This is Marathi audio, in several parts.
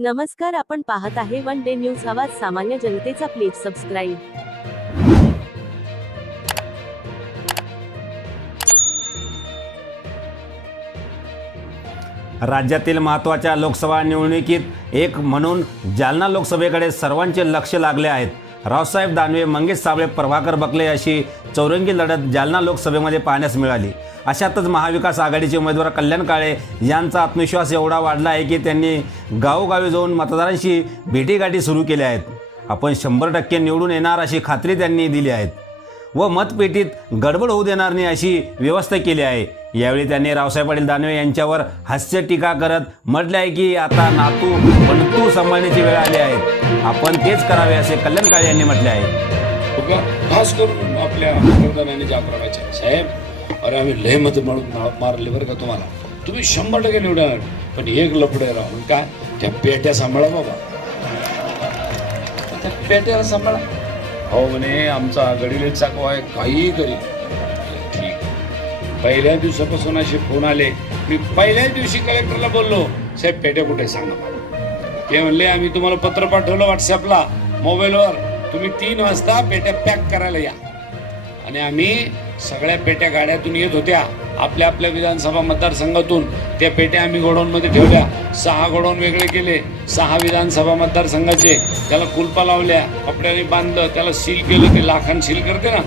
नमस्कार आपण पाहत आहे वन डे न्यूज आवाज सामान्य जनतेचा प्लीज सबस्क्राईब राज्यातील महत्त्वाच्या लोकसभा निवडणुकीत एक म्हणून जालना लोकसभेकडे सर्वांचे लक्ष लागले आहेत. रावसाहेब दानवे मंगेश साबळे प्रभाकर बकले अशी चौरंगी लढत जालना लोकसभेमध्ये पाहण्यास मिळाली. अशातच महाविकास आघाडीचे उमेदवार कल्याण काळे यांचा आत्मविश्वास एवढा वाढला आहे की त्यांनी गावोगावी जाऊन मतदारांशी भेटीगाठी सुरू केल्या आहेत. आपण शंभर टक्के निवडून येणार अशी खात्री त्यांनी दिली आहेत व मतपेटीत गडबड होऊ देणार नाही अशी व्यवस्था केली आहे. यावेळी त्यांनी रावसाहेब पाटील दानवे यांच्यावर हास्य टीका करत म्हटले आहे की आता नातू पण तू सांभाळण्याची वेळ आली आहे. आपण तेच करावे असे कल्याण काळे यांनी म्हटले आहे. खास करून आपल्या प्रधानाने जाफराबाच्या साहेब अरे आम्ही लय मत म्हणून मारले बरं का तुम्हाला? तुम्ही शंभर टक्के निवडणार पण एक लपडे राहून काय? त्या पेट्या सांभाळा बाबा. त्या पेट्याला सांभाळा. हो म्हणे आमचा गडीले चाकवा आहे काही करी. ठीक. पहिल्या दिवसापासून असे फोन आले. मी पहिल्याच दिवशी कलेक्टरला बोललो साहेब पेट्या कुठे सांगा मला. ते म्हणले आम्ही तुम्हाला पत्र पाठवलं व्हॉट्सअपला मोबाईलवर. तुम्ही तीन वाजता पेट्या पॅक करायला या. आणि आम्ही सगळ्या पेट्या गाड्यातून येत होत्या. आपल्या आपल्या विधानसभा मतदारसंघातून त्या पेट्या आम्ही गोडाऊनमध्ये ठेवल्या. सहा गोडाऊन वेगळे केले. सहा विधानसभा मतदारसंघाचे. त्याला कुलपा लावल्या कपड्याने बांधलं त्याला सील केलं. ते लाखान सील करते ना?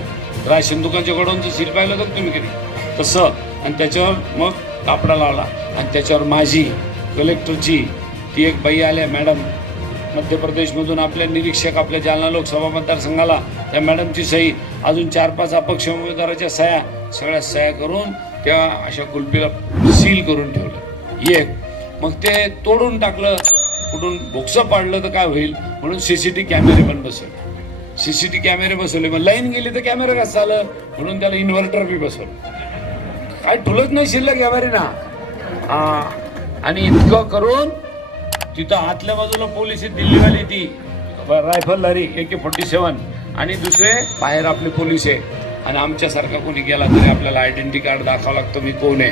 राशन दुकानच्या गोडाऊनचं सील पाहिलं तर तुम्ही कधी? तसं. आणि त्याच्यावर मग कापडा लावला. आणि त्याच्यावर माझी कलेक्टरची ती एक बाई आल्या मॅडम. मध्य प्रदेशमधून आपल्या निरीक्षक आपल्या जालना लोकसभा मतदारसंघाला. त्या मॅडमची सही अजून चार पाच अपक्ष उमेदवाराच्या सह्या सगळ्या सह्या करून त्या अशा कुलपीला सील करून ठेवलं. एक मग ते तोडून टाकलं. कुठून बोक्सं पाडलं तर काय होईल? म्हणून सी सी टी कॅमेरे पण बसवले. सीसीटीव्ही कॅमेरे बसवले. मग लाईन गेली तर कॅमेरा कसं झालं म्हणून त्याला इन्व्हर्टर बी बसवलं. काय ठुलत नाही शिल्लक यावारी ना आणि इतकं करून तिथं आतल्या बाजूला पोलीस आहेत दिल्लीवाली ती. रायफल लारी ए के फोर्टी सेवन आणि दुसरे बाहेर आपले पोलीस आहे. आणि आमच्यासारखा कोणी गेला तरी आपल्याला आयडेंटिटी कार्ड दाखवा लागतो मी कोण आहे.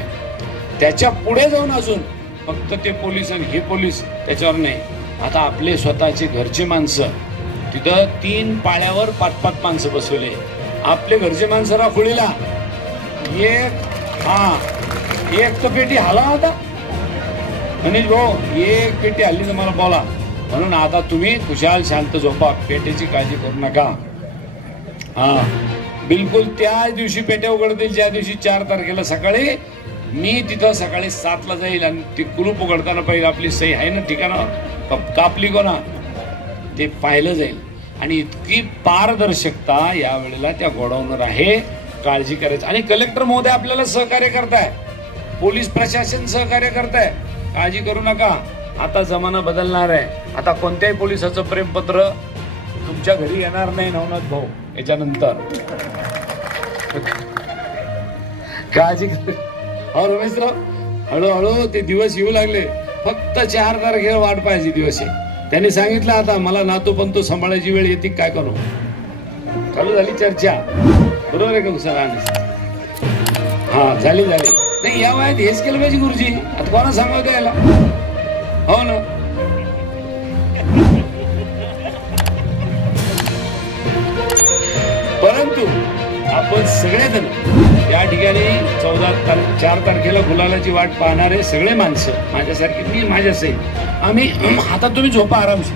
त्याच्या पुढे जाऊन अजून फक्त ते पोलीस आणि हे पोलीस त्याच्यावर नाही. आता आपले स्वतःचे घरचे माणसं तिथं तीन पाळ्यावर पाच पाच माणसं बसवले. आपले घरचे माणसं राखोळीला. एक हा एक तर पेटी हाला होता. मनीष भाऊ एक पेटी हल्ली तुम्हाला बोला. म्हणून आता तुम्ही खुशाल शांत झोपा. पेटेची काळजी करू नका. हा. बिलकुल त्याच दिवशी पेट्या उघडतील ज्या दिवशी चार तारखेला सकाळी. मी तिथं सकाळी सातला जाईल आणि ती कुलूप उघडताना पहिली. आपली सही आहे ना ठिकाणावर कापली कोणा? ते पाहिलं जाईल. आणि इतकी पारदर्शकता या वेळेला त्या गोडाऊनवर आहे. काळजी करायची. आणि कलेक्टर महोदय आपल्याला सहकार्य करताय. पोलीस प्रशासन सहकार्य करताय. काळजी करू नका. आता जमाना बदलणार आहे. आता कोणत्याही पोलिसाचं प्रेमपत्र तुमच्या घरी येणार नाही नवनाथ भाऊ. याच्यानंतर. काळजी कर हो रमेशराव. हळूहळू ते दिवस येऊ लागले. फक्त चार तारखेला वाट पाहिजे दिवस. आहे त्यांनी सांगितलं आता मला नातू पण तो सांभाळायची वेळ येते काय करू? चालू झाली चर्चा. बरोबर आहे का सर हा झाली झाली. नाही या वयात हेच केलं पाहिजे गुरुजी. आता कोणा सांगा याला? हो ना. परंतु आपण सगळेजण या ठिकाणी चौदा तार चार तारखेला गुलालाची वाट पाहणारे सगळे माणसं माझ्यासारखे मी माझ्यासाठी आम्ही आता तुम्ही झोपा आरामशी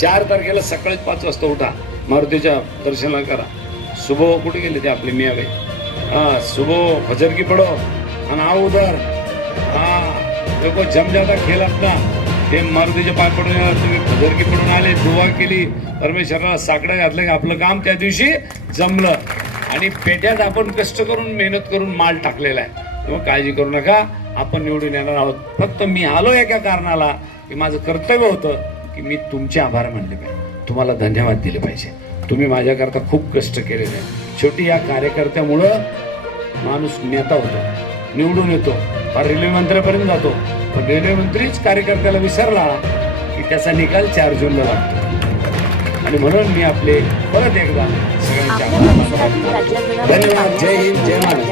चार तारखेला सकाळी पाच वाजता उठा. मारुतीच्या दर्शनाला करा. सुबह हो, कुठे गेले ते आपले मियाबाई? सुबह फजर की पडो आणि आओ उधर हा देखो जम जाता खेळ अपना ते मारुतीचे पाय पडून तुम्ही फजर की पडून आले दुवा केली परमेश्वराला साकडं घातलं की आपलं काम त्या दिवशी जमलं आणि पेट्यात आपण कष्ट करून मेहनत करून माल टाकलेला आहे तेव्हा काळजी करू नका आपण निवडून येणार आहोत फक्त मी आलो एका कारणाला की माझं कर्तव्य होतं की मी तुमचे आभार मानले पाहिजे तुम्हाला धन्यवाद दिले पाहिजे तुम्ही माझ्याकरता खूप कष्ट केलेले शेवटी या कार्यकर्त्यामुळं माणूस नेता होतो निवडून येतो फार रेल्वे मंत्र्यापर्यंत जातो. पण रेल्वे मंत्रीच कार्यकर्त्याला विसरला की त्याचा निकाल चार जूनला लागतो. आणि म्हणून मी आपले परत एकदा सगळ्यांच्या धन्यवाद. जय हिंद जय महाराज